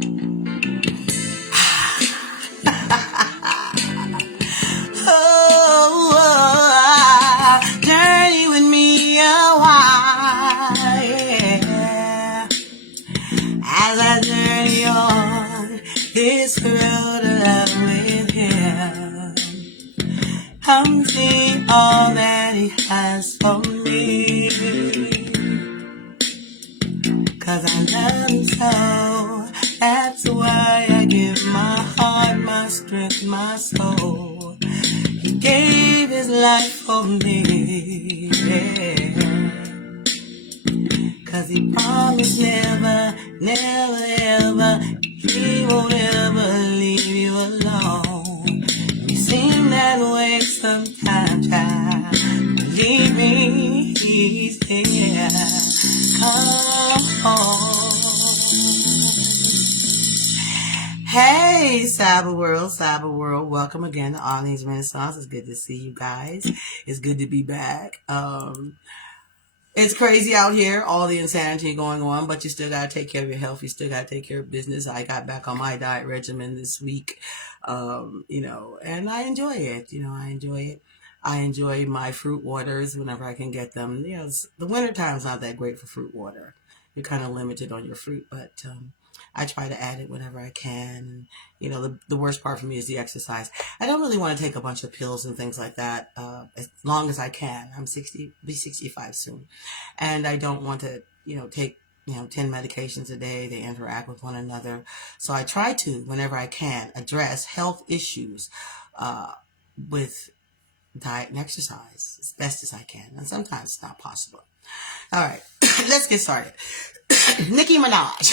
Journey with me a while, yeah. As I journey on this road of love with Him, I'm seeing all that He has for me. 'Cause I love Him so, that's why I give my heart, my strength, my soul. He gave His life for me, yeah. 'Cause He promised never, never, ever, He won't ever leave you alone. You seem that way sometimes, child. Believe me, He's here. Come on. Hey, Cyber World, welcome again to Arlene's Renaissance. It's good to see you guys. It's good to be back. It's crazy out here, all the insanity going on, but you still got to take care of your health. You still got to take care of business. I got back on my diet regimen this week, and I enjoy it. I enjoy it. I enjoy my fruit waters whenever I can get them. The winter time's not that great for fruit water. You're kind of limited on your fruit, but I try to add it whenever I can. The worst part for me is the exercise. I don't really want to take a bunch of pills and things like that as long as I can. I'm be 65 soon. And I don't want to, take 10 medications a day. They interact with one another. So I try to, whenever I can, address health issues with diet and exercise as best as I can. And sometimes it's not possible. All right, let's get started. Nicki Minaj.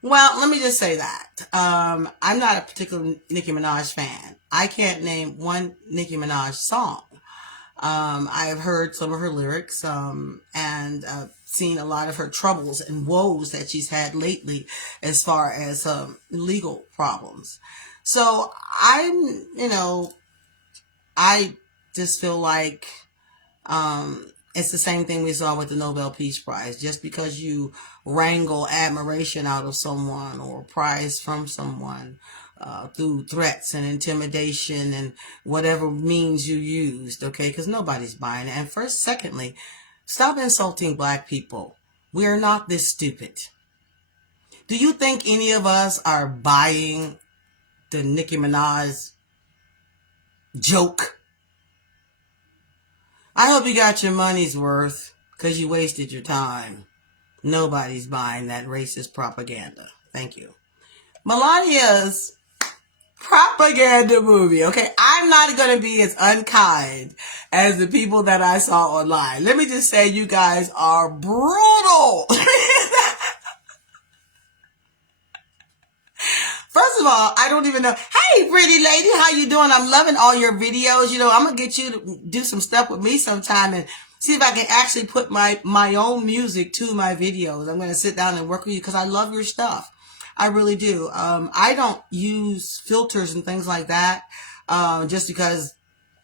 Well, let me just say that. I'm not a particular Nicki Minaj fan. I can't name one Nicki Minaj song. I've heard some of her lyrics and seen a lot of her troubles and woes that she's had lately as far as legal problems. So I just feel like it's the same thing we saw with the Nobel Peace Prize. Just because you wrangle admiration out of someone or prize from someone through threats and intimidation and whatever means you used, okay? Because nobody's buying it. And secondly, stop insulting Black people. We are not this stupid. Do you think any of us are buying the Nicki Minaj joke? I hope you got your money's worth because you wasted your time. Nobody's buying that racist propaganda. Thank you. Melania's propaganda movie, okay? I'm not going to be as unkind as the people that I saw online. Let me just say you guys are brutal. First of all, I don't even know. Hey, pretty lady, how you doing? I'm loving all your videos. I'm going to get you to do some stuff with me sometime and see if I can actually put my own music to my videos. I'm going to sit down and work with you because I love your stuff. I really do. I don't use filters and things like that just because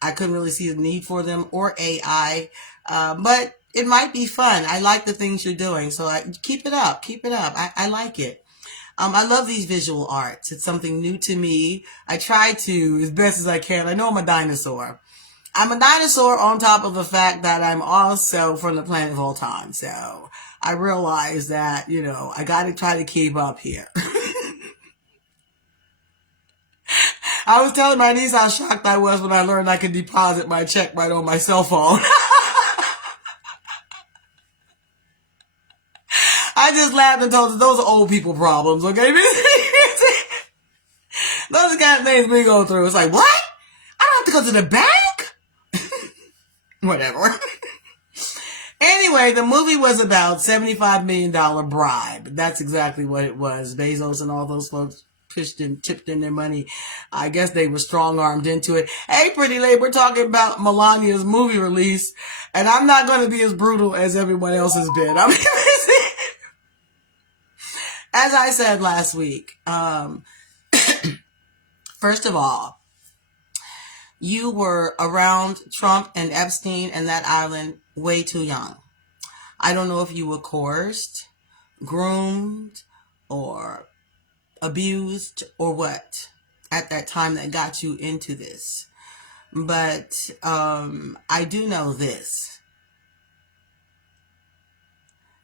I couldn't really see the need for them or AI. But it might be fun. I like the things you're doing. So keep it up. Keep it up. I like it. I love these visual arts. It's something new to me. I try to, as best as I can. I know I'm a dinosaur. I'm a dinosaur on top of the fact that I'm also from the planet Voltan. So I realize that, I got to try to keep up here. I was telling my niece how shocked I was when I learned I could deposit my check right on my cell phone. I just laughed and told her those are old people problems, okay? Those are the kind of things we go through. It's like, what? I don't have to go to the bank? Whatever. Anyway, the movie was about $75 million bribe. That's exactly what it was. Bezos and all those folks tipped in their money. I guess they were strong-armed into it. Hey, pretty lady, we're talking about Melania's movie release, and I'm not going to be as brutal as everyone else has been. As I said last week, first of all, you were around Trump and Epstein and that island way too young. I don't know if you were coerced. groomed or abused or what at that time that got you into this. But I do know this.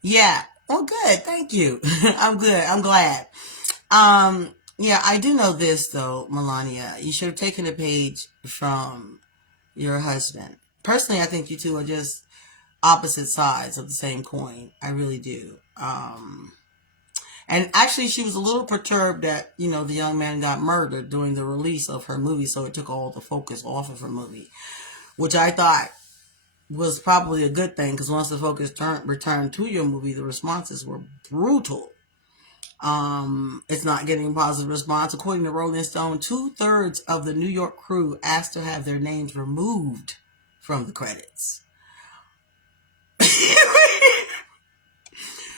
Yeah. Well, good. Thank you. I'm good. I'm glad. Yeah, I do know this though, Melania. You should have taken a page from your husband. Personally, I think you two are just opposite sides of the same coin. I really do. And actually, she was a little perturbed that, the young man got murdered during the release of her movie, so it took all the focus off of her movie, which I thought was probably a good thing, because once the focus returned to your movie, the responses were brutal. It's not getting a positive response. According to Rolling Stone, 2/3 of the New York crew asked to have their names removed from the credits.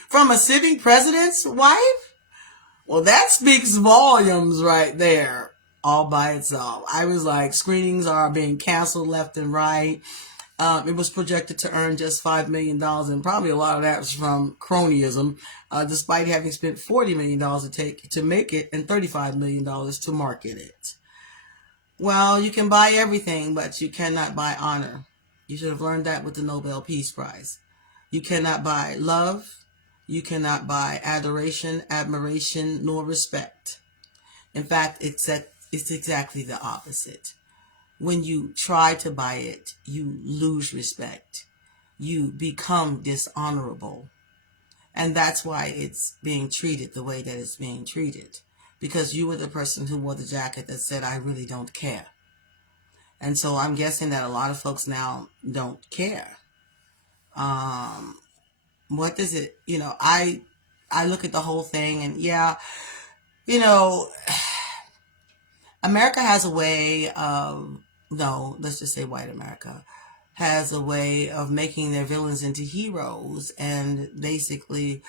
From a sitting president's wife? Well, that speaks volumes right there, all by itself. I was like, screenings are being canceled left and right. It was projected to earn just $5 million, and probably a lot of that was from cronyism, despite having spent $40 million to make it and $35 million to market it. Well, you can buy everything, but you cannot buy honor. You should have learned that with the Nobel Peace Prize. You cannot buy love. You cannot buy adoration, admiration, nor respect. In fact, it's exactly the opposite. When you try to buy it, you lose respect. You become dishonorable. And that's why it's being treated the way that it's being treated. Because you were the person who wore the jacket that said, I really don't care. And so I'm guessing that a lot of folks now don't care. What does it, I look at the whole thing, and yeah, America has a way of, no, let's just say white America has a way of making their villains into heroes, and basically,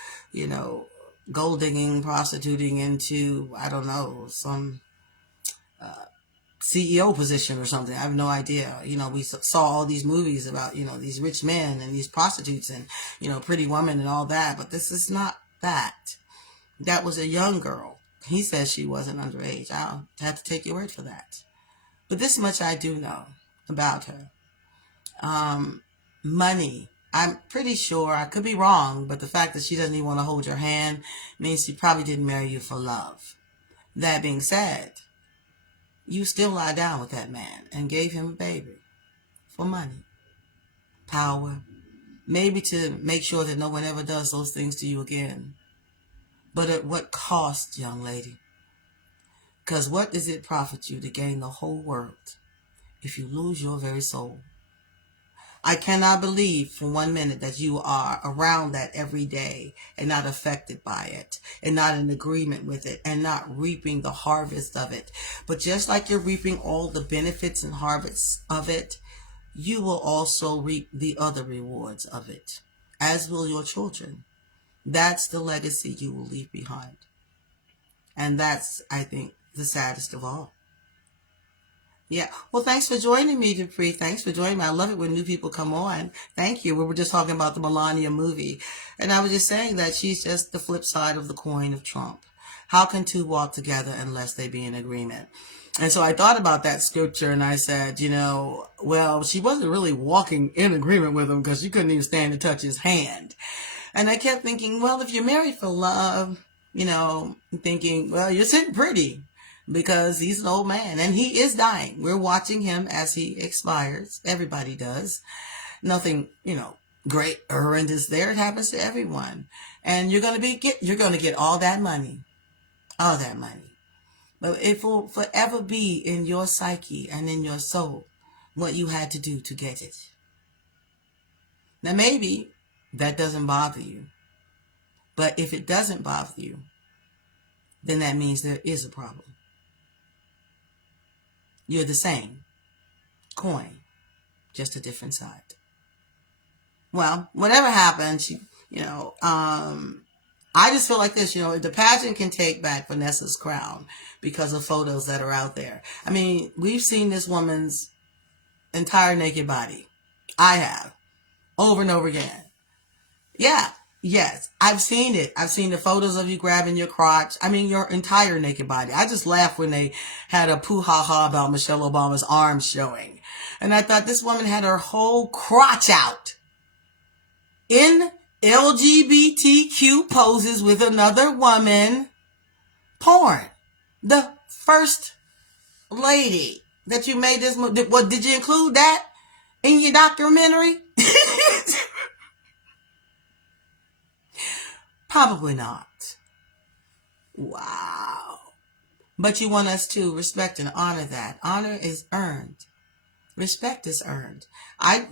gold digging, prostituting into, I don't know, some CEO position or something. I have no idea. We saw all these movies about, these rich men and these prostitutes and, Pretty Woman and all that, but this is not that. That was a young girl. He says she wasn't underage. I'll have to take your word for that. But this much I do know about her. Money. I'm pretty sure, I could be wrong, but the fact that she doesn't even want to hold your hand means she probably didn't marry you for love. That being said, you still lie down with that man and gave him a baby for money, power, maybe to make sure that no one ever does those things to you again. But at what cost, young lady? Because what does it profit you to gain the whole world if you lose your very soul? I cannot believe for 1 minute that you are around that every day and not affected by it and not in agreement with it and not reaping the harvest of it. But just like you're reaping all the benefits and harvests of it, you will also reap the other rewards of it, as will your children. That's the legacy you will leave behind. And that's, I think, the saddest of all. Yeah. Well, thanks for joining me, Dupree. Thanks for joining me. I love it when new people come on. Thank you. We were just talking about the Melania movie. And I was just saying that she's just the flip side of the coin of Trump. How can two walk together unless they be in agreement? And so I thought about that scripture, and I said, well, she wasn't really walking in agreement with him because she couldn't even stand to touch his hand. And I kept thinking, well, if you're married for love, thinking, well, you're sitting pretty. Because he's an old man and he is dying. We're watching him as he expires. Everybody does. Nothing, great or horrendous there. It happens to everyone. And you're going to get all that money. All that money. But it will forever be in your psyche and in your soul what you had to do to get it. Now maybe that doesn't bother you. But if it doesn't bother you, then that means there is a problem. You're the same coin, just a different side. Well, whatever happened, I just feel like this, the pageant can take back Vanessa's crown because of photos that are out there. I mean, we've seen this woman's entire naked body. I have, over and over again. Yeah, Yes, I've seen it. I've seen the photos of you grabbing your crotch. I mean, your entire naked body. I just laughed when they had a poo-ha-ha about Michelle Obama's arms showing. And I thought this woman had her whole crotch out in LGBTQ poses with another woman. Porn. The first lady that you made this movie. What, did you include that in your documentary? Probably not. Wow. But you want us to respect and honor that. Honor is earned. Respect is earned.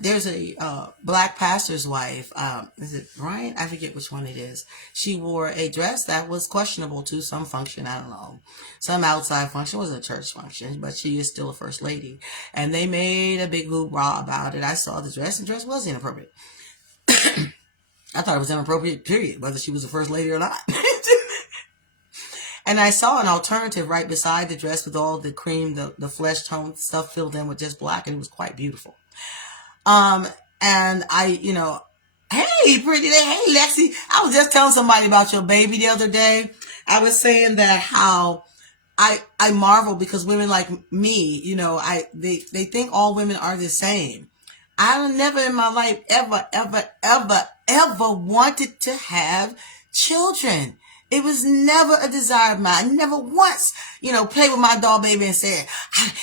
There's a black pastor's wife. Is it Brian? I forget which one it is. She wore a dress that was questionable to some function. I don't know. Some outside function. It wasn't a church function, but she is still a first lady. And they made a big hoopla about it. I saw the dress, and the dress was inappropriate. I thought it was inappropriate, period, whether she was the first lady or not. And I saw an alternative right beside the dress with all the cream, the flesh tone stuff filled in with just black, and it was quite beautiful. And I, hey, pretty, hey, Lexi, I was just telling somebody about your baby the other day. I was saying that how I marvel because women like me, they think all women are the same. I never in my life ever wanted to have children. It was never a desire of mine. I never once, played with my doll baby and said,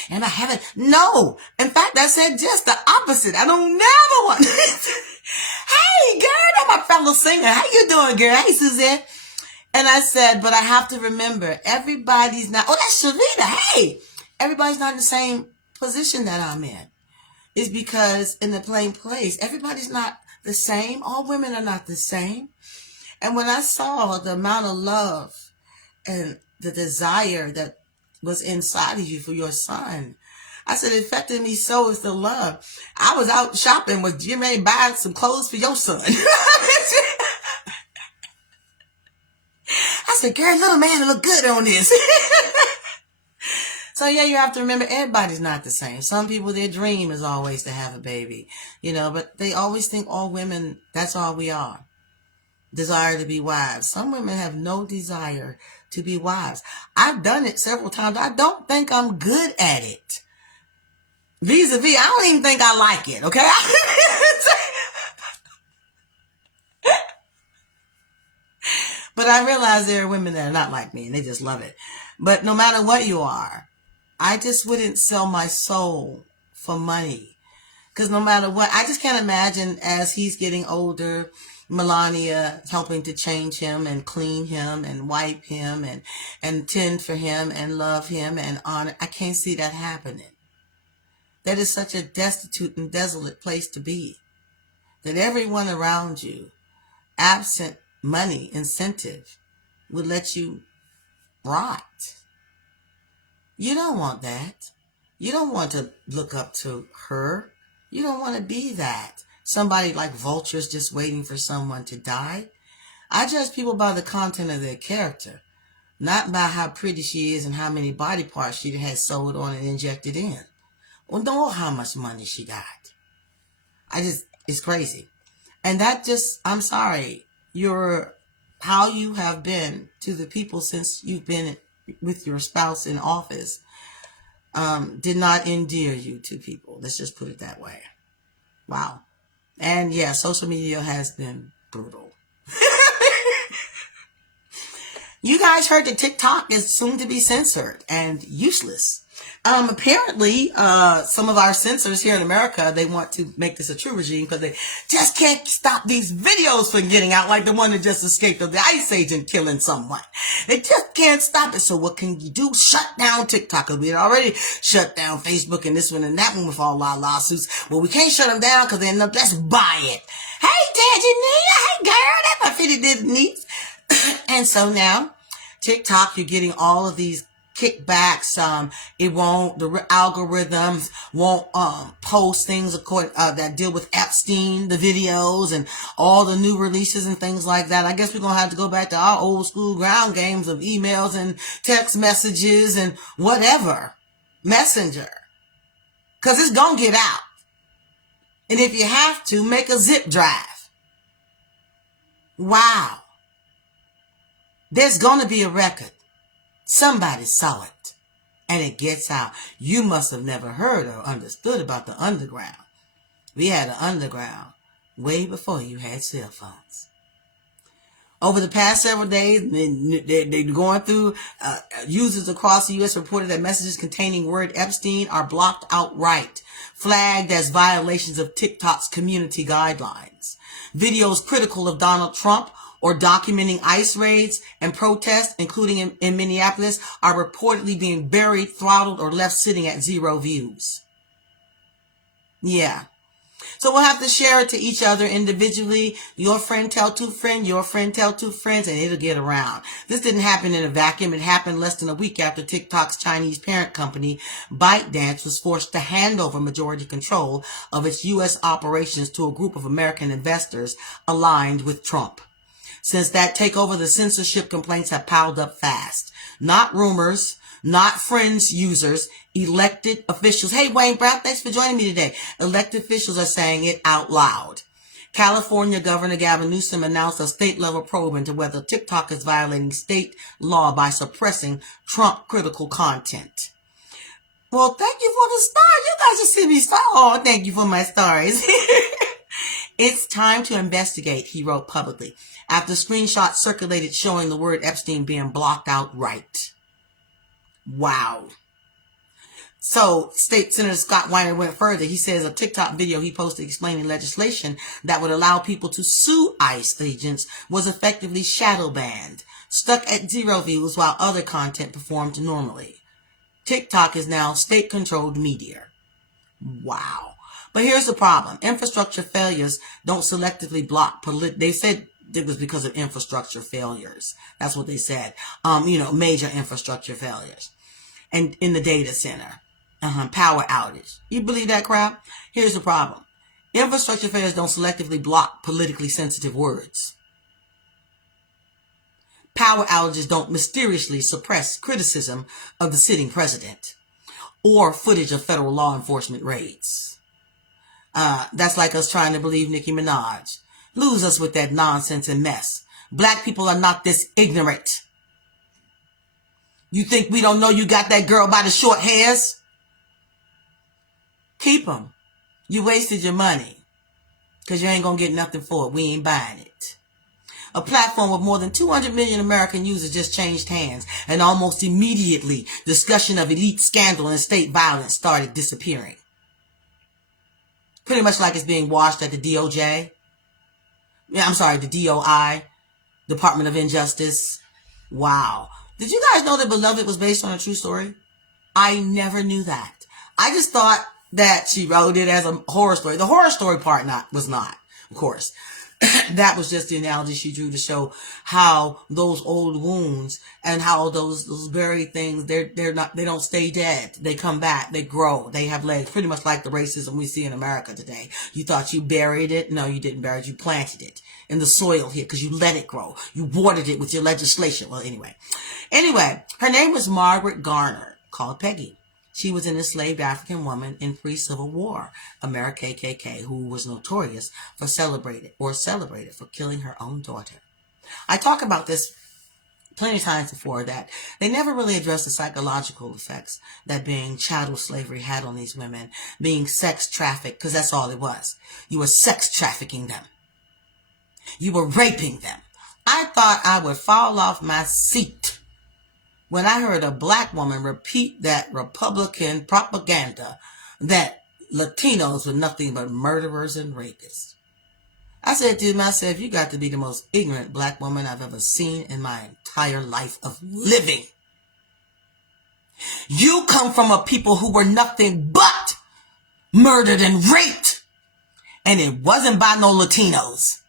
am I having? No. In fact, I said just the opposite. I don't never want. Hey, girl, that's my fellow singer. How you doing, girl? Hey, Suzanne. And I said, but I have to remember, everybody's not, oh, that's Shavita. Hey, everybody's not in the same position that I'm in. It's because in the plain place, everybody's not the same. All women are not the same. And when I saw the amount of love and the desire that was inside of you for your son, I said, it affected me so is the love. I was out shopping with Jimmy buying some clothes for your son. I said, girl, little man, look good on this. So yeah, you have to remember everybody's not the same. Some people, their dream is always to have a baby, but they always think all women, that's all we are. Desire to be wives. Some women have no desire to be wives. I've done it several times. I don't think I'm good at it. Vis-a-vis, I don't even think I like it, okay? But I realize there are women that are not like me and they just love it. But no matter what you are, I just wouldn't sell my soul for money. Because no matter what, I just can't imagine as he's getting older, Melania helping to change him and clean him and wipe him and tend for him and love him and honor. I can't see that happening. That is such a destitute and desolate place to be. That everyone around you, absent money, incentive, would let you rot. You don't want that. You don't want to look up to her. You don't want to be that. Somebody like vultures just waiting for someone to die. I judge people by the content of their character, not by how pretty she is and how many body parts she has sewed on and injected in. Or know how much money she got. It's crazy. And I'm sorry, how you have been to the people since you've been with your spouse in office did not endear you to people. Let's just put it that way. Wow. And yeah, social media has been brutal. You guys heard that TikTok is soon to be censored and useless. Apparently, some of our censors here in America, they want to make this a true regime because they just can't stop these videos from getting out, like the one that just escaped of the ICE agent killing someone. They just can't stop it. So what can you do? Shut down TikTok. Because we had already shut down Facebook and this one and that one with all our lawsuits. Well, we can't shut them down because then let's buy it. Hey, Tanzania. Hey, girl, that's my fitty did needs. And so now, TikTok, you're getting all of these kickbacks. The algorithms won't post things according that deal with Epstein, the videos and all the new releases and things like that. I guess we're gonna have to go back to our old school ground games of emails and text messages and whatever, messenger, because it's gonna get out. And if you have to, make a zip drive. Wow. There's going to be a record. Somebody saw it. And it gets out. You must have never heard or understood about the underground. We had an underground way before you had cell phones. Over the past several days, they're going through, users across the U.S. reported that messages containing word Epstein are blocked outright, flagged as violations of TikTok's community guidelines. Videos critical of Donald Trump or documenting ICE raids and protests, including in Minneapolis, are reportedly being buried, throttled, or left sitting at 0 views. Yeah. So we'll have to share it to each other individually. Your friend tell two friends, your friend tell two friends, and it'll get around. This didn't happen in a vacuum. It happened less than a week after TikTok's Chinese parent company, ByteDance, was forced to hand over majority control of its U.S. operations to a group of American investors aligned with Trump. Since that takeover, the censorship complaints have piled up fast. Not rumors, not friends users, elected officials. Hey, Wayne Brown, thanks for joining me today. Elected officials are saying it out loud. California Governor Gavin Newsom announced a state-level probe into whether TikTok is violating state law by suppressing Trump-critical content. Well, thank you for the star. You guys just send me stars. Oh, thank you for my stars. It's time to investigate, he wrote publicly, after screenshots circulated showing the word Epstein being blocked outright. Wow. So State Senator Scott Weiner went further. He says a TikTok video he posted explaining legislation that would allow people to sue ICE agents was effectively shadow banned, stuck at 0 views while other content performed normally. TikTok is now state-controlled media. Wow. But here's the problem. Infrastructure failures don't selectively block they said it was because of infrastructure failures. That's what they said. Major infrastructure failures. And in the data center. Power outage. You believe that crap? Here's the problem. Infrastructure failures don't selectively block politically sensitive words. Power outages don't mysteriously suppress criticism of the sitting president or footage of federal law enforcement raids. That's like us trying to believe Nicki Minaj. Lose us with that nonsense and mess. Black people are not this ignorant. You think we don't know you got that girl by the short hairs? Keep them. You wasted your money. Because you ain't going to get nothing for it. We ain't buying it. A platform with more than 200 million American users just changed hands. And almost immediately, discussion of elite scandal and state violence started disappearing. Pretty much like it's being washed at the DOJ. The DOI, Department of Injustice. Wow. Did you guys know that Beloved was based on a true story? I never knew that. I just thought that she wrote it as a horror story. The horror story part was not, of course. That was just the analogy she drew to show how those old wounds and how those buried things, they don't stay dead. They come back, they grow, they have legs, pretty much like the racism we see in America today. You thought you buried it? No, you didn't bury it. You planted it in the soil here because you let it grow. You watered it with your legislation. Well, anyway, her name was Margaret Garner, called Peggy. She was an enslaved African woman in pre-Civil War America KKK who was notorious for celebrated for killing her own daughter. I talk about this plenty of times before, that they never really addressed the psychological effects that being chattel slavery had on these women, being sex trafficked, because that's all it was. You were sex trafficking them. You were raping them. I thought I would fall off my seat when I heard a black woman repeat that Republican propaganda that Latinos were nothing but murderers and rapists. I said to myself, you got to be the most ignorant black woman I've ever seen in my entire life of living. You come from a people who were nothing but murdered and raped. And it wasn't by no Latinos.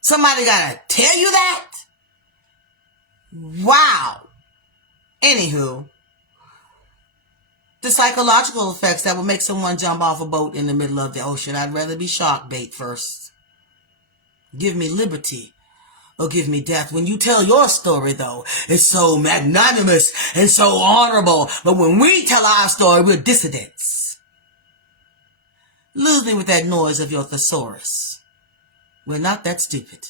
Somebody gotta tell you that? Wow. Anywho, the psychological effects that would make someone jump off a boat in the middle of the ocean. I'd rather be shark bait first. Give me liberty or give me death. When you tell your story, though, it's so magnanimous and so honorable. But when we tell our story, we're dissidents. Lose me with that noise of your thesaurus. We're not that stupid.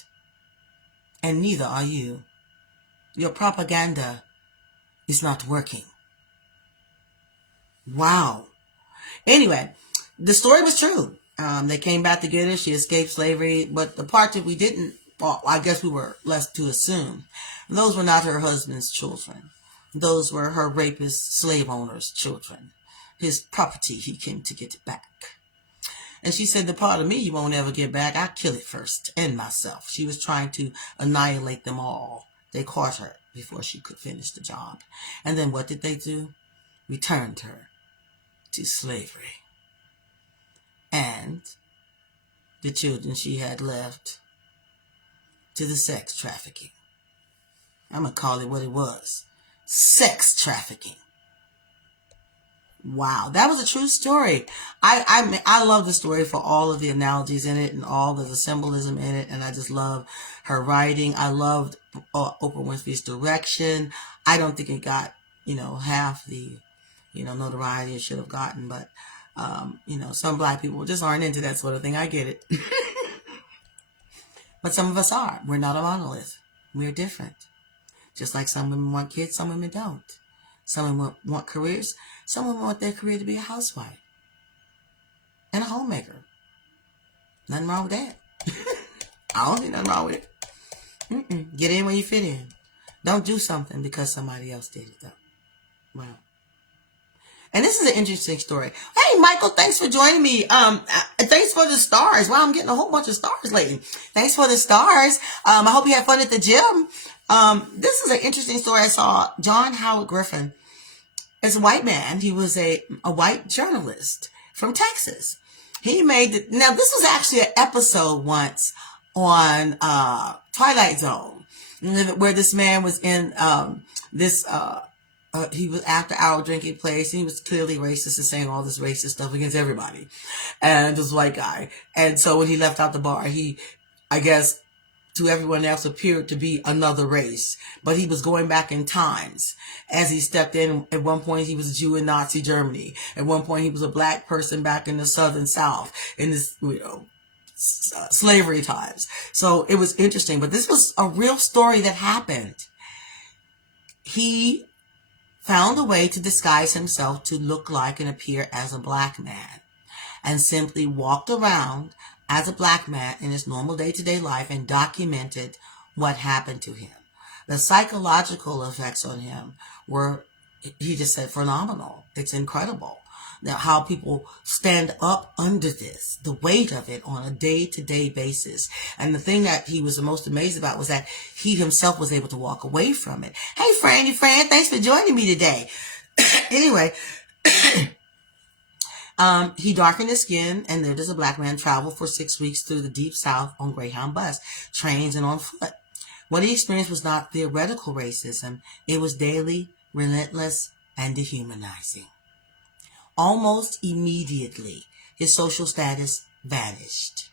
and neither are you. Your propaganda is not working. Wow. Anyway, the story was true. They came back to get her. She escaped slavery. But the part that we didn't, well, I guess we were left to assume, those were not her husband's children. Those were her rapist slave owner's children. His property he came to get it back. And she said, the part of me you won't ever get back, I'll kill it first, and myself. She was trying to annihilate them all. They caught her before she could finish the job. And then what did they do? Returned her to slavery. And the children she had left to the sex trafficking. I'm going to call it what it was. Sex trafficking. Wow, that was a true story. I love the story for all of the analogies in it and all of the symbolism in it, and I just love her writing. I loved Oprah Winfrey's direction. I don't think it got, half the, notoriety it should have gotten, but, some black people just aren't into that sort of thing. I get it. But some of us are. We're not a monolith. We're different. Just like some women want kids, some women don't. Some women want careers. Some women want their career to be a housewife and a homemaker. Nothing wrong with that. I don't see nothing wrong with it. Get in where you fit in. Don't do something because somebody else did it, though. Wow. And this is an interesting story. Hey, Michael, thanks for joining me. Thanks for the stars. Wow, I'm getting a whole bunch of stars lately. Thanks for the stars. I hope you had fun at the gym. This is an interesting story. I saw John Howard Griffin. As a white man, he was a white journalist from Texas. He made now this was actually an episode once on Twilight Zone, where this man was in he was after hour drinking place, and he was clearly racist and saying all this racist stuff against everybody, and this white guy. And so when he left out the bar, he, I guess, to everyone else appeared to be another race, but he was going back in times as he stepped in. At one point he was a Jew in Nazi Germany. At one point he was a black person back in the Southern South in this, slavery times. So it was interesting, but this was a real story that happened. He found a way to disguise himself to look like and appear as a black man, and simply walked around as a black man in his normal day-to-day life and documented what happened to him. The psychological effects on him were, he just said, phenomenal. It's incredible. Now, how people stand up under this, the weight of it on a day-to-day basis. And the thing that he was the most amazed about was that he himself was able to walk away from it. Hey, Franny Fran, thanks for joining me today. Anyway, he darkened his skin and lived as a black man, traveled for 6 weeks through the Deep South on Greyhound bus, trains, and on foot. What he experienced was not theoretical racism. It was daily, relentless, and dehumanizing. Almost immediately, his social status vanished.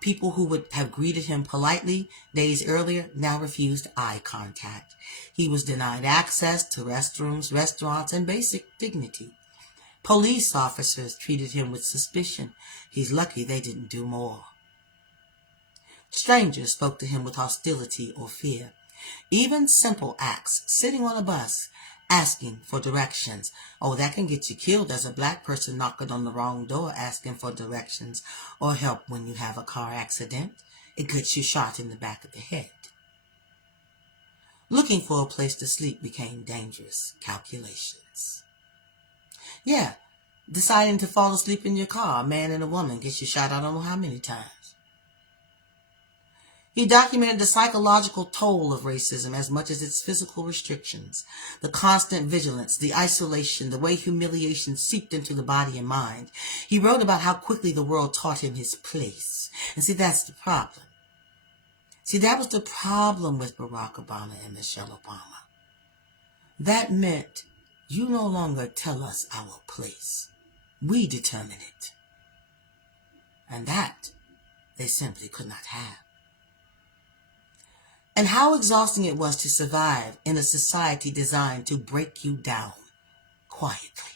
People who would have greeted him politely days earlier now refused eye contact. He was denied access to restrooms, restaurants, and basic dignity. Police officers treated him with suspicion. He's lucky they didn't do more. Strangers spoke to him with hostility or fear. Even simple acts, sitting on a bus, asking for directions. Oh, that can get you killed as a black person knocking on the wrong door asking for directions or help when you have a car accident. It gets you shot in the back of the head. Looking for a place to sleep became dangerous calculations. Yeah, deciding to fall asleep in your car, a man and a woman, gets you shot I don't know how many times. He documented the psychological toll of racism as much as its physical restrictions, the constant vigilance, the isolation, the way humiliation seeped into the body and mind. He wrote about how quickly the world taught him his place. And see, that's the problem. See, that was the problem with Barack Obama and Michelle Obama. That meant you no longer tell us our place. We determine it. And that they simply could not have. And how exhausting it was to survive in a society designed to break you down quietly.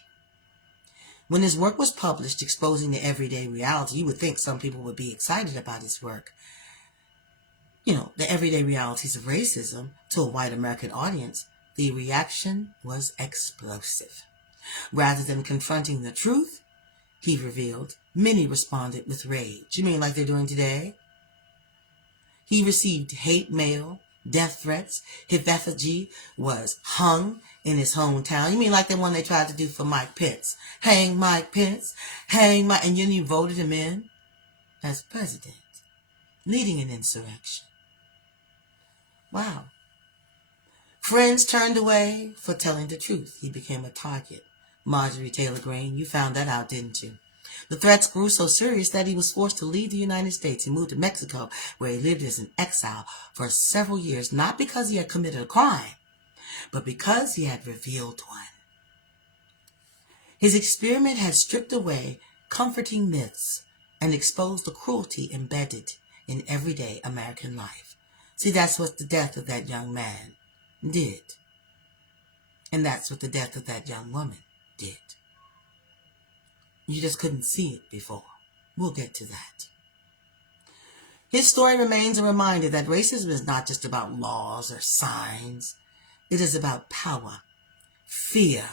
When his work was published exposing the everyday reality, you would think some people would be excited about his work. the everyday realities of racism to a white American audience, the reaction was explosive. Rather than confronting the truth, he revealed, many responded with rage. You mean like they're doing today? He received hate mail, death threats. His effigy was hung in his hometown. You mean like the one they tried to do for Mike Pence? Hang Mike Pence, hang Mike, and then you voted him in as president, leading an insurrection. Wow. Friends turned away for telling the truth. He became a target. Marjorie Taylor Greene, you found that out, didn't you? The threats grew so serious that he was forced to leave the United States and move to Mexico, where he lived as an exile for several years, not because he had committed a crime, but because he had revealed one. His experiment had stripped away comforting myths and exposed the cruelty embedded in everyday American life. See, that's what the death of that young man did. And that's what the death of that young woman did. You just couldn't see it before. We'll get to that. His story remains a reminder that racism is not just about laws or signs. It is about power, fear,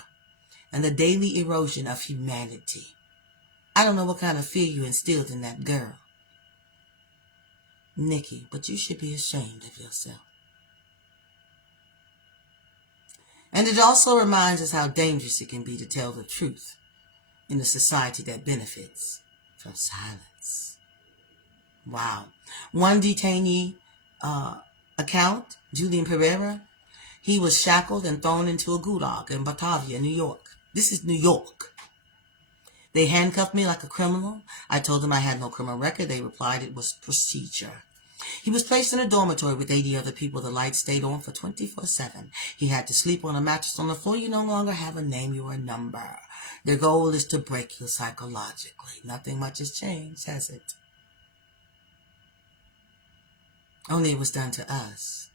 and the daily erosion of humanity. I don't know what kind of fear you instilled in that girl, Nikki, but you should be ashamed of yourself. And it also reminds us how dangerous it can be to tell the truth in a society that benefits from silence. Wow. One detainee account, Julian Pereira, he was shackled and thrown into a gulag in Batavia, New York. This is New York. They handcuffed me like a criminal. I told them I had no criminal record. They replied it was procedure. He was placed in a dormitory with 80 other people. The lights stayed on for 24/7. He had to sleep on a mattress on the floor. You no longer have a name, you're a number. Their goal is to break you psychologically. Nothing much has changed, has it? Only it was done to us,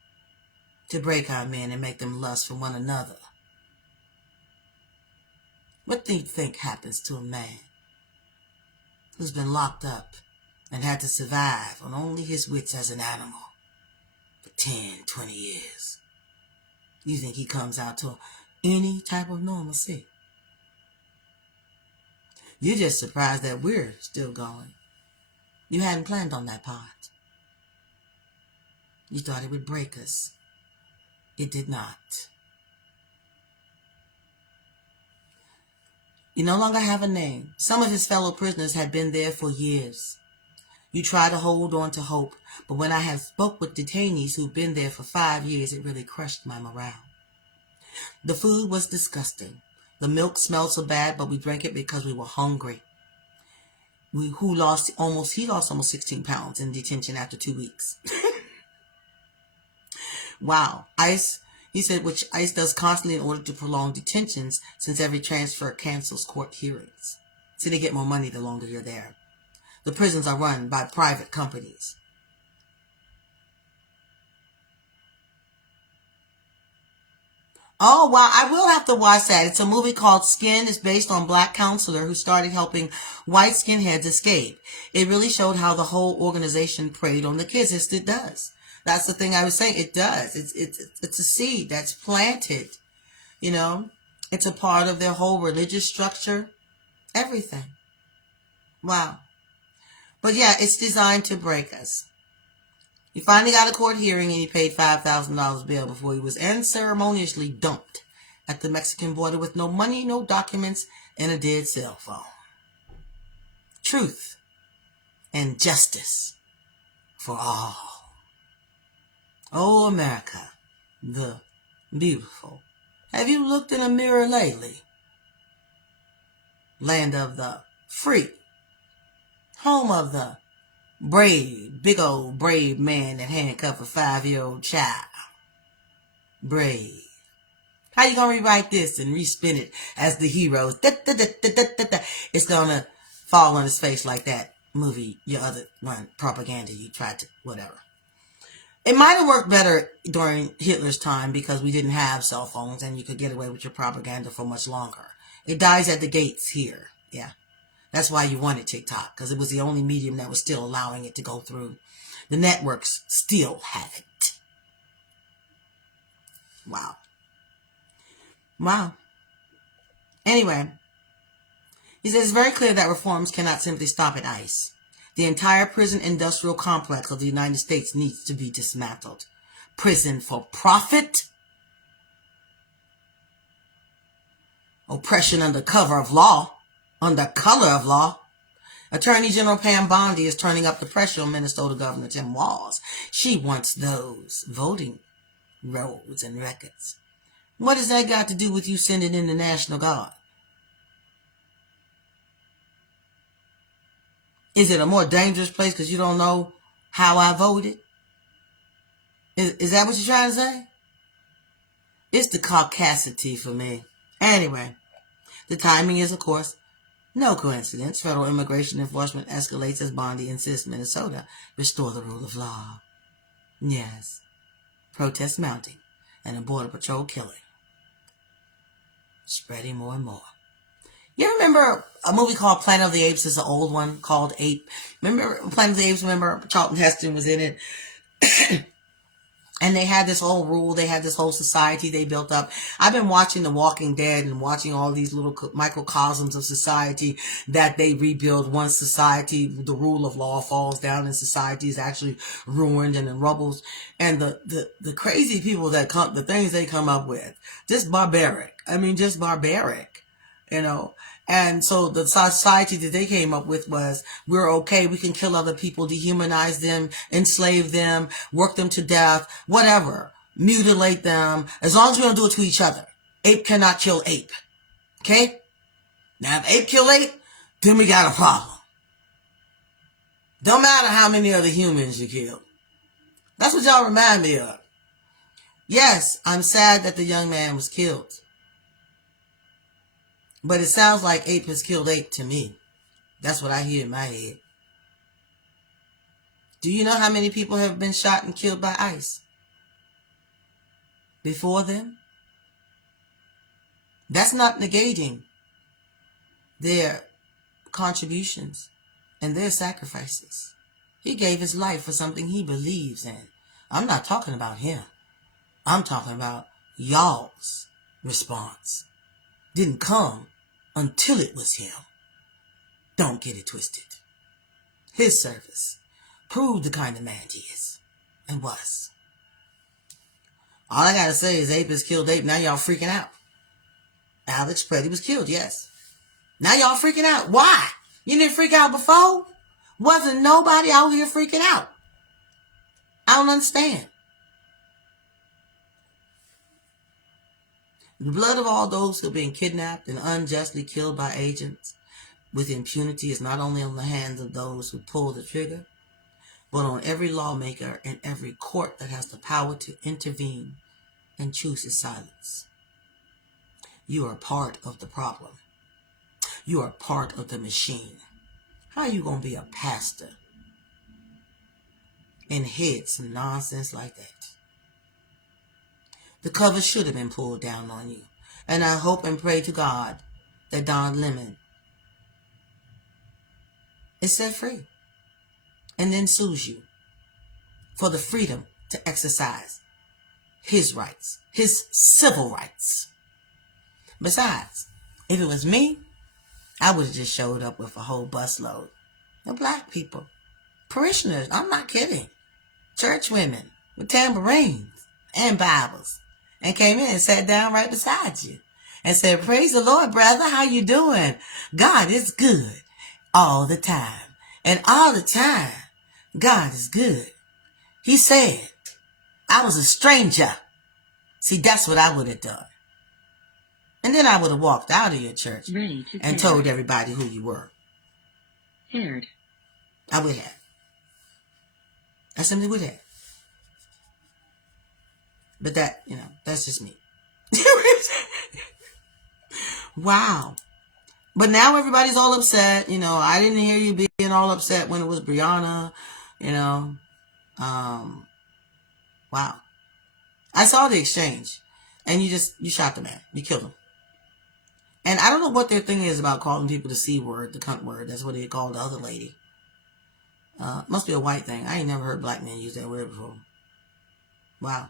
to break our men and make them lust for one another. What do you think happens to a man who's been locked up and had to survive on only his wits as an animal for 10, 20 years? You think he comes out to any type of normalcy? You're just surprised that we're still going. You hadn't planned on that part. You thought it would break us. It did not. You no longer have a name. Some of his fellow prisoners had been there for years. You try to hold on to hope, but when I have spoke with detainees who've been there for 5 years, it really crushed my morale. The food was disgusting. The milk smelled so bad, but we drank it because we were hungry. He lost almost 16 pounds in detention after 2 weeks. Wow. ICE, he said, which ICE does constantly in order to prolong detentions, since every transfer cancels court hearings. So they get more money the longer you're there. The prisons are run by private companies. Oh, wow. I will have to watch that. It's a movie called Skin. It's based on a black counselor who started helping white skinheads escape. It really showed how the whole organization preyed on the kids. Yes, it does. That's the thing I was saying. It does. It's a seed that's planted. It's a part of their whole religious structure. Everything. Wow. But yeah, it's designed to break us. He finally got a court hearing and he paid $5,000 bail before he was unceremoniously dumped at the Mexican border with no money, no documents, and a dead cell phone. Truth and justice for all. Oh, America, the beautiful. Have you looked in a mirror lately? Land of the free. Home of the brave, big old brave man that handcuffed a 5-year-old child. Brave. How you gonna rewrite this and respin it as the heroes? It's gonna fall on his face like that movie, your other one, propaganda, you tried to, whatever. It might have worked better during Hitler's time because we didn't have cell phones and you could get away with your propaganda for much longer. It dies at the gates here. Yeah. That's why you wanted TikTok, because it was the only medium that was still allowing it to go through. The networks still have it. Wow. Wow. Anyway, he says it's very clear that reforms cannot simply stop at ICE. The entire prison industrial complex of the United States needs to be dismantled. Prison for profit, oppression under cover of law, under color of law. Attorney General Pam Bondi is turning up the pressure on Minnesota Governor Tim Walz. She wants those voting rolls and records. What has that got to do with you sending in the National Guard? Is it a more dangerous place because you don't know how I voted? Is that what you're trying to say? It's the caucasity for me. Anyway, the timing is, of course, no coincidence. Federal immigration enforcement escalates as Bondi insists Minnesota restore the rule of law. Yes, protests mounting and a border patrol killing. Spreading more and more. You remember a movie called Planet of the Apes? It's an old one called Ape. Remember Planet of the Apes? Remember Charlton Heston was in it? And they had this whole rule. They had this whole society they built up. I've been watching The Walking Dead and watching all these little microcosms of society that they rebuild once society, the rule of law falls down and society is actually ruined and in rubbles. And the crazy people that come, the things they come up with, just barbaric. I mean, just barbaric, you know. And so the society that they came up with was, we're okay, we can kill other people, dehumanize them, enslave them, work them to death, whatever, mutilate them, as long as we don't do it to each other. Ape cannot kill ape. Okay? Now if ape kill ape, then we got a problem. Don't matter how many other humans you kill. That's what y'all remind me of. Yes, I'm sad that the young man was killed. But it sounds like ape has killed ape to me. That's what I hear in my head. Do you know how many people have been shot and killed by ICE before them? That's not negating their contributions and their sacrifices. He gave his life for something he believes in. I'm not talking about him. I'm talking about y'all's response. Didn't come until it was him. Don't get it twisted. His service proved the kind of man he is and was. All I gotta say is ape has killed ape. Now y'all freaking out. Alex Preddy was killed, yes. Now y'all freaking out. Why? You didn't freak out before? Wasn't nobody out here freaking out? I don't understand. The blood of all those who have been kidnapped and unjustly killed by agents with impunity is not only on the hands of those who pull the trigger, but on every lawmaker and every court that has the power to intervene and chooses silence. You are part of the problem. You are part of the machine. How are you going to be a pastor and head some nonsense like that? The cover should have been pulled down on you. And I hope and pray to God that Don Lemon is set free and then sues you for the freedom to exercise his rights, his civil rights. Besides, if it was me, I would have just showed up with a whole busload of black people, parishioners, I'm not kidding, church women with tambourines and Bibles, and came in and sat down right beside you and said, praise the Lord, brother, how you doing? God is good all the time. And all the time, God is good. He said, I was a stranger. See, that's what I would have done. And then I would have walked out of your church and told everybody who you were. Paired. I would have. I simply would have. But that, that's just me. Wow. But now everybody's all upset. I didn't hear you being all upset when it was Breonna. Wow. I saw the exchange. And you shot the man. You killed him. And I don't know what their thing is about calling people the C word, the cunt word. That's what they called the other lady. Must be a white thing. I ain't never heard black men use that word before. Wow.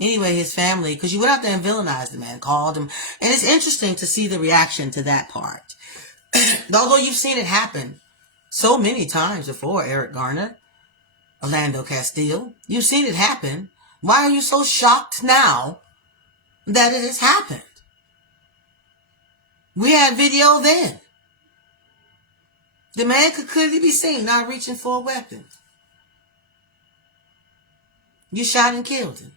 Anyway, his family, because you went out there and villainized the man, called him. And it's interesting to see the reaction to that part. Although you've seen it happen so many times before, Eric Garner, Orlando Castile. You've seen it happen. Why are you so shocked now that it has happened? We had video then. The man could clearly be seen not reaching for a weapon. You shot and killed him.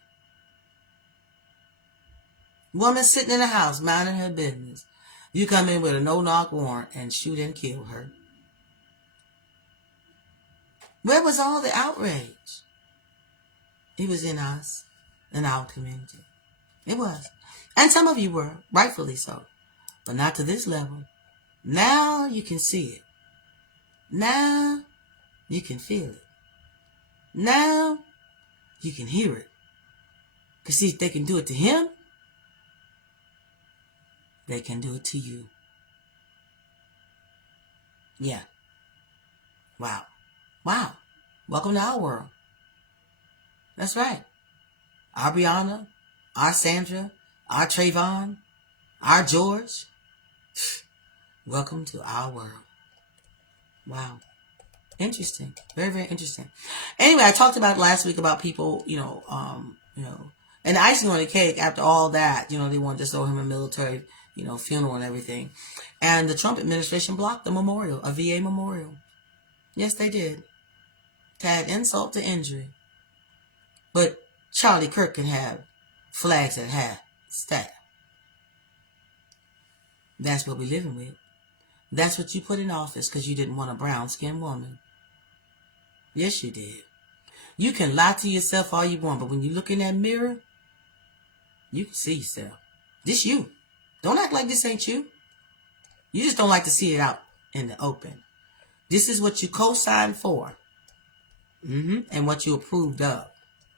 Woman sitting in the house minding her business. You come in with a no-knock warrant and shoot and kill her. Where was all the outrage? It was in us, in our community. It was. And some of you were, rightfully so. But not to this level. Now you can see it. Now you can feel it. Now you can hear it. Because see, if they can do it to him, they can do it to you. Yeah. Wow. Wow. Welcome to our world. That's right. Our Brianna, our Sandra, our Trayvon, our George. Welcome to our world. Wow. Interesting. Very, very interesting. Anyway, I talked about last week about people, and the icing on the cake after all that, they wanted to throw him a military, funeral and everything. And the Trump administration blocked the memorial, a VA memorial. Yes, they did. To add insult to injury. But Charlie Kirk can have flags that have staff. That's what we're living with. That's what you put in office because you didn't want a brown-skinned woman. Yes, you did. You can lie to yourself all you want, but when you look in that mirror, you can see yourself. This you. Don't act like this ain't you. You just don't like to see it out in the open. This is what you co-signed for. And what you approved of.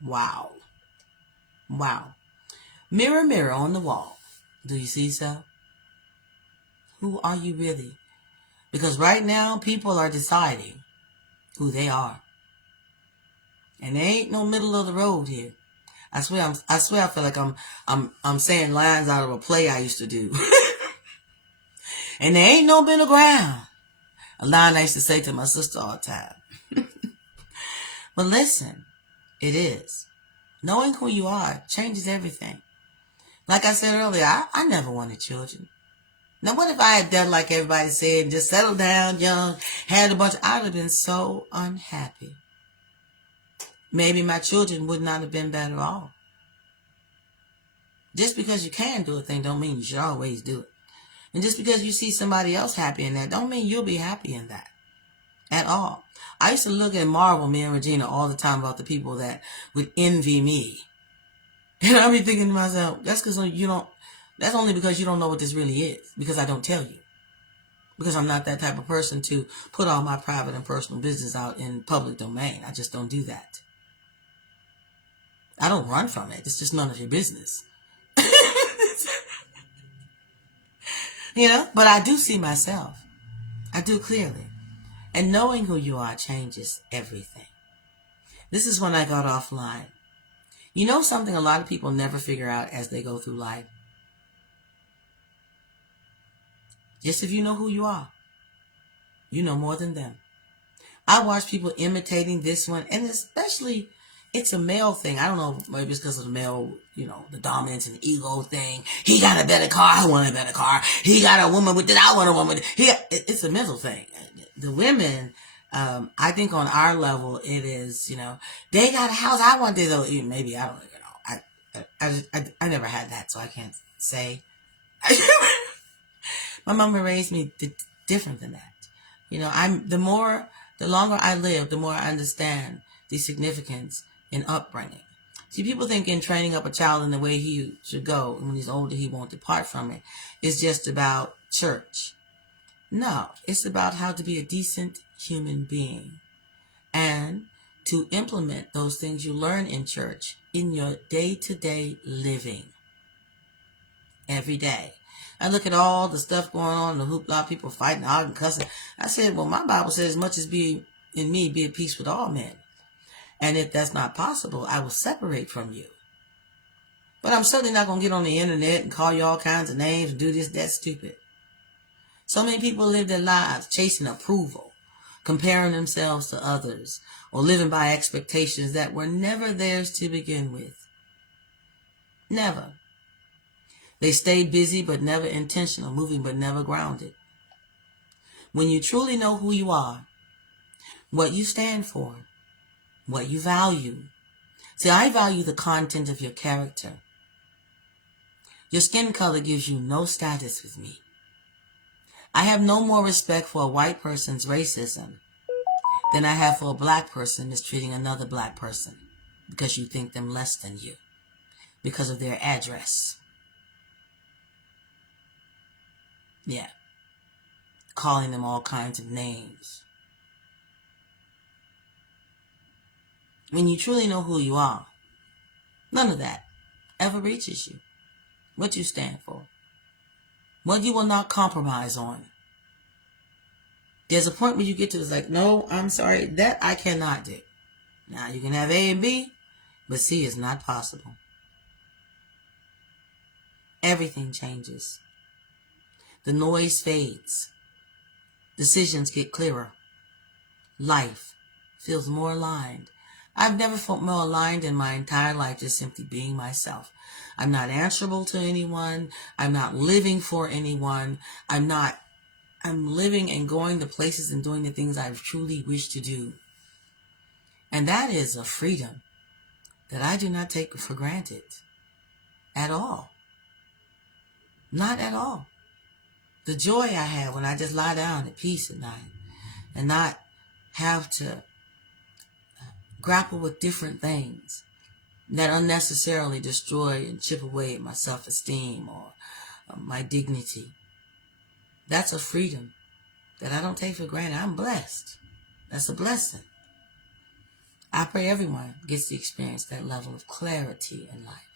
Wow. Wow. Mirror, mirror on the wall. Do you see so? Who are you really? Because right now, people are deciding who they are. And there ain't no middle of the road here. I swear I feel like I'm saying lines out of a play I used to do. And there ain't no middle ground. A line I used to say to my sister all the time. But listen, it is. Knowing who you are changes everything. Like I said earlier, I never wanted children. Now, what if I had done like everybody said and just settled down young, had a bunch? I would have been so unhappy. Maybe my children would not have been better off. Just because you can do a thing don't mean you should always do it. And just because you see somebody else happy in that don't mean you'll be happy in that at all. I used to look at Marvel, me and Regina, all the time about the people that would envy me. And I'd be thinking to myself, that's only because you don't know what this really is. Because I don't tell you. Because I'm not that type of person to put all my private and personal business out in public domain. I just don't do that. I don't run from it. It's just none of your business. But I do see myself. I do clearly. And knowing who you are changes everything. This is when I got offline. You know something a lot of people never figure out as they go through life? Just if you know who you are, you know more than them. I watch people imitating this one, and especially it's a male thing. I don't know, maybe it's because of the male, the dominance and ego thing. He got a better car, I want a better car. He got a woman with it, I want a woman with it. It's a mental thing. The women, I think on our level, it is, they got a house, I want this. Maybe, I don't know. I never had that, so I can't say. My mama raised me different than that. The longer I live, the more I understand the significance in upbringing. See, people think in training up a child in the way he should go, and when he's older, he won't depart from it. It's just about church. No, it's about how to be a decent human being and to implement those things you learn in church in your day-to-day living every day. I look at all the stuff going on, the hoopla, people fighting, arguing, cussing. I said, well, my Bible says as much as be in me be at peace with all men. And if that's not possible, I will separate from you. But I'm certainly not going to get on the internet and call you all kinds of names and do this, that, stupid. So many people live their lives chasing approval, comparing themselves to others, or living by expectations that were never theirs to begin with. Never. They stayed busy but never intentional, moving but never grounded. When you truly know who you are, what you stand for, what you value. See, I value the content of your character. Your skin color gives you no status with me. I have no more respect for a white person's racism than I have for a black person mistreating another black person because you think them less than you because of their address. Yeah. Calling them all kinds of names. When you truly know who you are, none of that ever reaches you. What you stand for. What you will not compromise on. There's a point where you get to it's like, no, I'm sorry, that I cannot do. Now you can have A and B, but C is not possible. Everything changes. The noise fades. Decisions get clearer. Life feels more aligned. I've never felt more aligned in my entire life just simply being myself. I'm not answerable to anyone. I'm not living for anyone. I'm living and going to places and doing the things I truly wish to do. And that is a freedom that I do not take for granted at all. Not at all. The joy I have when I just lie down at peace at night and not have to grapple with different things that unnecessarily destroy and chip away at my self-esteem or my dignity. That's a freedom that I don't take for granted. I'm blessed. That's a blessing. I pray everyone gets to experience that level of clarity in life.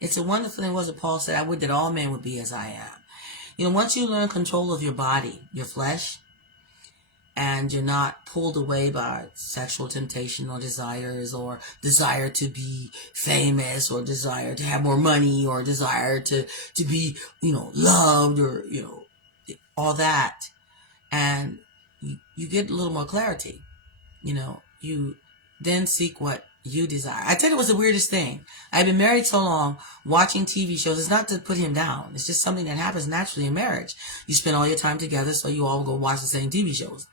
It's a wonderful thing. Was it Paul said, I would that all men would be as I am. You know, once you learn control of your body, your flesh, and you're not pulled away by sexual temptation or desires or desire to be famous or desire to have more money or desire to be, loved or, all that. And you get a little more clarity. You then seek what you desire. I tell you, it was the weirdest thing. I've been married so long, watching TV shows. It's not to put him down. It's just something that happens naturally in marriage. You spend all your time together, so you all go watch the same TV shows.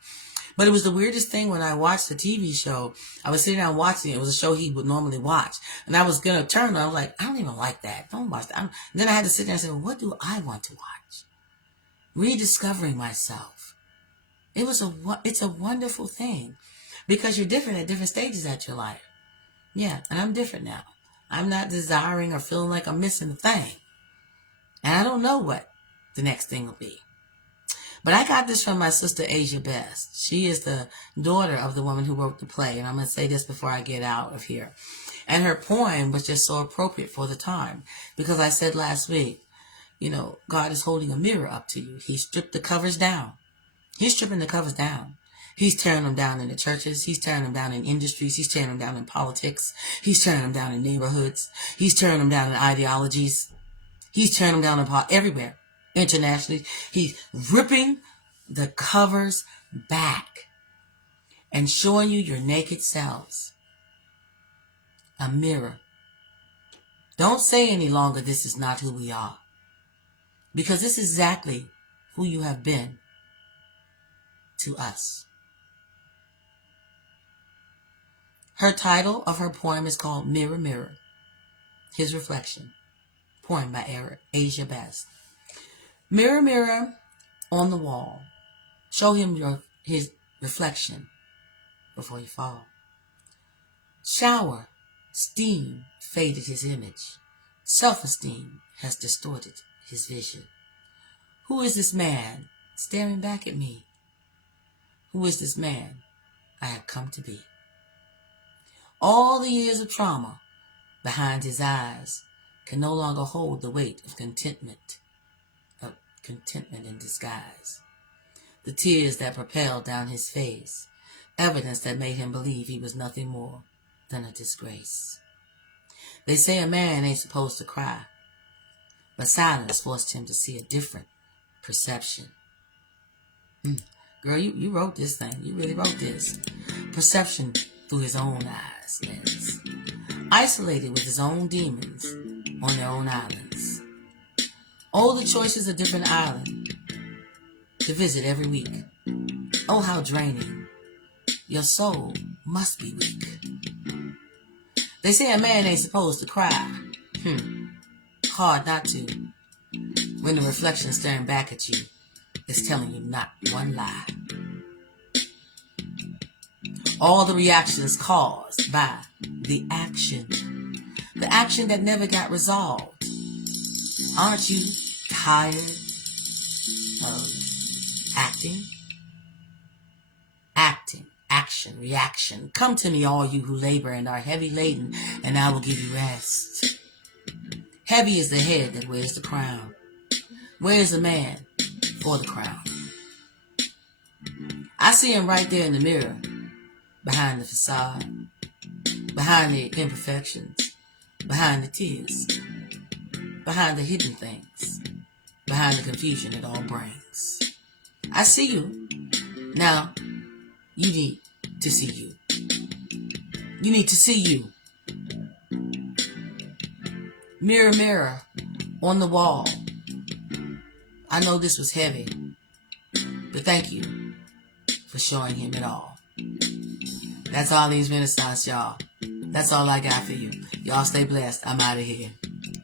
But it was the weirdest thing when I watched the TV show. I was sitting down watching it. It was a show he would normally watch. And I was going to turn and I was like, I don't even like that. Don't watch that. And then I had to sit there and say, well, what do I want to watch? Rediscovering myself. It's a wonderful thing because you're different at different stages at your life. Yeah, and I'm different now. I'm not desiring or feeling like I'm missing a thing. And I don't know what the next thing will be. But I got this from my sister, Asia Best. She is the daughter of the woman who wrote the play. And I'm going to say this before I get out of here. And her poem was just so appropriate for the time. Because I said last week, God is holding a mirror up to you. He stripped the covers down. He's stripping the covers down. He's tearing them down in the churches. He's tearing them down in industries. He's tearing them down in politics. He's tearing them down in neighborhoods. He's tearing them down in ideologies. He's tearing them down everywhere. Internationally. He's ripping the covers back and showing you your naked selves. A mirror. Don't say any longer, this is not who we are. Because this is exactly who you have been to us. Her title of her poem is called Mirror, Mirror, His Reflection. Poem by Asia Best. Mirror, mirror on the wall, show him his reflection before you fall. Shower, steam faded his image. Self-esteem has distorted his vision. Who is this man staring back at me? Who is this man I have come to be? All the years of trauma behind his eyes can no longer hold the weight of contentment in disguise. The tears that propelled down his face evidence that made him believe he was nothing more than a disgrace. They say a man ain't supposed to cry, but silence forced him to see a different perception. Girl, you wrote this thing. You really wrote this. Perception through his own eyes lens. Isolated with his own demons on their own islands. Oh, the choices of different island to visit every week. Oh, how draining. Your soul must be weak. They say a man ain't supposed to cry. Hard not to. When the reflection staring back at you is telling you not one lie. All the reactions caused by the action that never got resolved. Aren't you tired of acting? Action, reaction. Come to me, all you who labor and are heavy laden, and I will give you rest. Heavy is the head that wears the crown. Where is the man for the crown? I see him right there in the mirror, behind the facade, behind the imperfections, behind the tears, behind the hidden things, behind the confusion it all brings. I see you. Now, you need to see you. You need to see you. Mirror, mirror on the wall. I know this was heavy, but thank you for showing him it all. That's Arlene's Renaissance, y'all. That's all I got for you. Y'all stay blessed. I'm out of here.